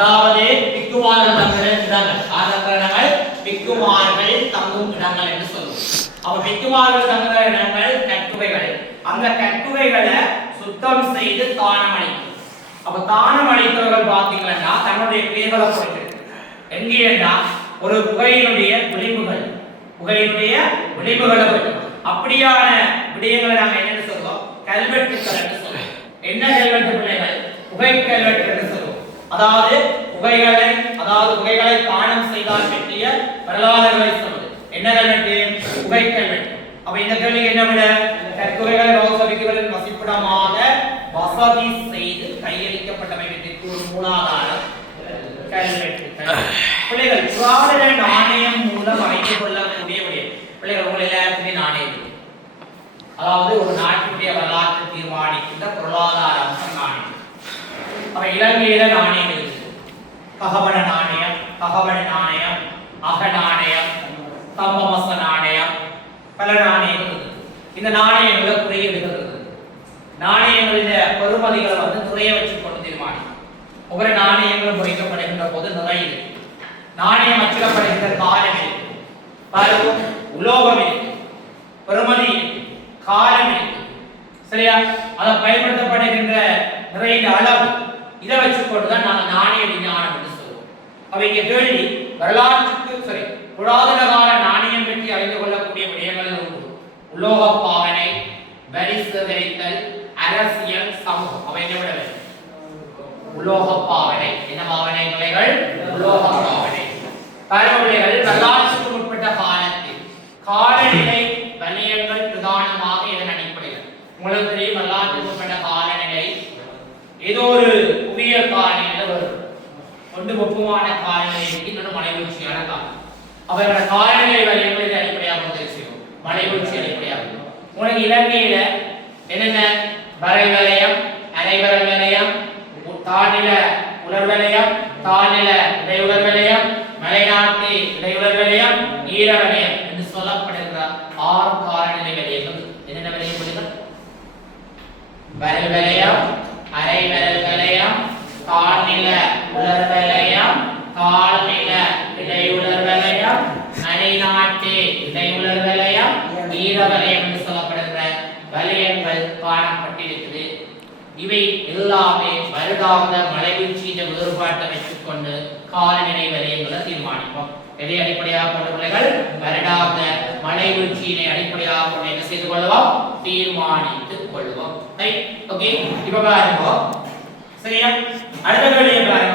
அதாவது பிக்குமார்கள் தங்குகிற இடங்கள். ஆதரங்கள் பிக்குமார்கள் தங்கும் இடங்கள் என்று சொல்லுவோம். அப்ப பிக்குமார்கள் தங்குகிற இடங்கள் கட்டுவைகள். அந்த கட்டுவைகளை சுத்தம் செய்து தானம் அளிக்கும். அப்ப தானம் அளித்தவர்கள் பாத்தீங்கன்னா தன்னுடைய பேர்களை குறிப்பிட்டு எங்கேன்னா ஒரு புகையினுடைய விளிம்புகள் அப்படியான விடயங்களை நாங்க என்ன சொல்றோம்? கல்வெட்டுகள் என்று சொல்றோம். என்ன கல்வெட்டு பிள்ளைகள்? புகை கல்வெட்டு என்று சொல்றோம். அதாவது புகைகளை தானம் செய்தால் பற்றிய வரலாறுகளை சொல்வது. என்ன கல்வெட்டு? புகை கல்வெட்டு. அப்ப இந்த கேள்விக்கு என்ன விட? கற்குகைகளை ரோசபிக்குகளின் வசிப்பிடமாக வசதி செய்து கையளிக்கப்பட்டமைக்கு ஒரு மூலாதாரம் கல்வெட்டுகள். பிள்ளைகள் புராதன நாணயம் மூலம் அமைத்துக் கொள்ளக்கூடிய பிள்ளைகள் உங்கள் எல்லாருக்குமே நாணயம். அதாவது ஒரு நாட்டினுடைய வரலாற்றை தீர்மானிக்கின்ற பொருளாதார அம்சம் நாணயம். அப்ப இலங்கையில நாணயம் இருக்கு. ககவன நாணயம், அக நாணயம், தம்பமச நாணயம், பல நாணயங்கள் இருக்கு. இந்த நாணயங்களை குறியீடுகள் இருக்கு. நாணயங்களின் பெறுமதிகளை நிறைய வச்சு கொண்டு தீர்மானிக்கும். ஒவ்வொரு நாணயங்களும் பொறிக்கப்படுகின்ற போது நிறைய இருக்கு. நாணயம் அச்சிடப்படுகின்ற காலம் இருக்கு, உலோகம் இருக்கு, பெறுமதி இருக்கு, காலம் இருக்கு. சரியா? அதை பயன்படுத்தப்படுகின்ற நிறைய அளவு இதை வச்சுக்கொண்டுதான் நாங்கள் நாணய விஞ்ஞானம் என்று சொல்லுவோம். அப்ப இங்க கேள்வி வரலாற்றுக்கு புராதன கால நாணயம் பற்றி அறிந்து கொள்ளக்கூடிய விடயங்களில் ஒன்று உலோக பாவனை, வரி சேகரித்தல், அரசியல், சமூகம். அவை என்ன விட உலோக பாவனை. என்ன பாவனை பிள்ளைகள்? உலோக பாவனை. பிள்ளைகள் வரலாற்றுக்கு உட்பட்ட காலத்தில் காலநிலை வலயங்கள் பிரதானமாக இதன் அடிப்படையில் உங்களுக்கு தெரியும். வரலாற்றுக்கு உட்பட்ட காலநிலை ஏதோ ஒரு புவியியல் காலநிலையில் வரும். ஒன்று வெப்பமான காலநிலை, இன்னொன்று மலைவீழ்ச்சியான காலம். அவரோட காலநிலை வலயங்கள் இதை அடிப்படையாக தெரிவிக்கும். மலைவீழ்ச்சி அடிப்படையாக உங்களுக்கு இலங்கையில என்னென்ன வரை வலயம், அரைவரல் வலயம், தாழ்நில உலர் வலயம், தாழ்நில இடையுலர் வலயம், மலைநாட்டு இடையுலர் வலயம், ஈர வலயம் என்று சொல்லப்படுகிற 6 காலநிலை வலயங்கள். என்னென்ன வலயங்கள்? வரல் வலயம், அரைவரல் வலயம், தாழ்நில உலர் வலயம், தாழ்நில இடையுலர் வலயம், மலைநாட்டு இடையுலர் வலயம், ஈர வலயம் என்று சொல்லப்படுகிற வலயங்கள் காணப்பட்டிருக்கிறது. இவை எல்லாமே வருடாந்த மலைவீழ்ச்சியின் வேறுபாட்டை வைத்துக் கொண்டு காலநிலை வலயங்களை தீர்மானிப்போம். எதை அடிப்படையாக கொண்ட பிள்ளைகள்? வருடாந்த மலைவீழ்ச்சியினை அடிப்படையாக கொண்டு என்ன செய்து கொள்வோம்? தீர்மானித்துக் கொள்வோம். ஓகே, இப்ப பாருங்க. சரியா? அடுத்த கேள்வியை பாருங்க.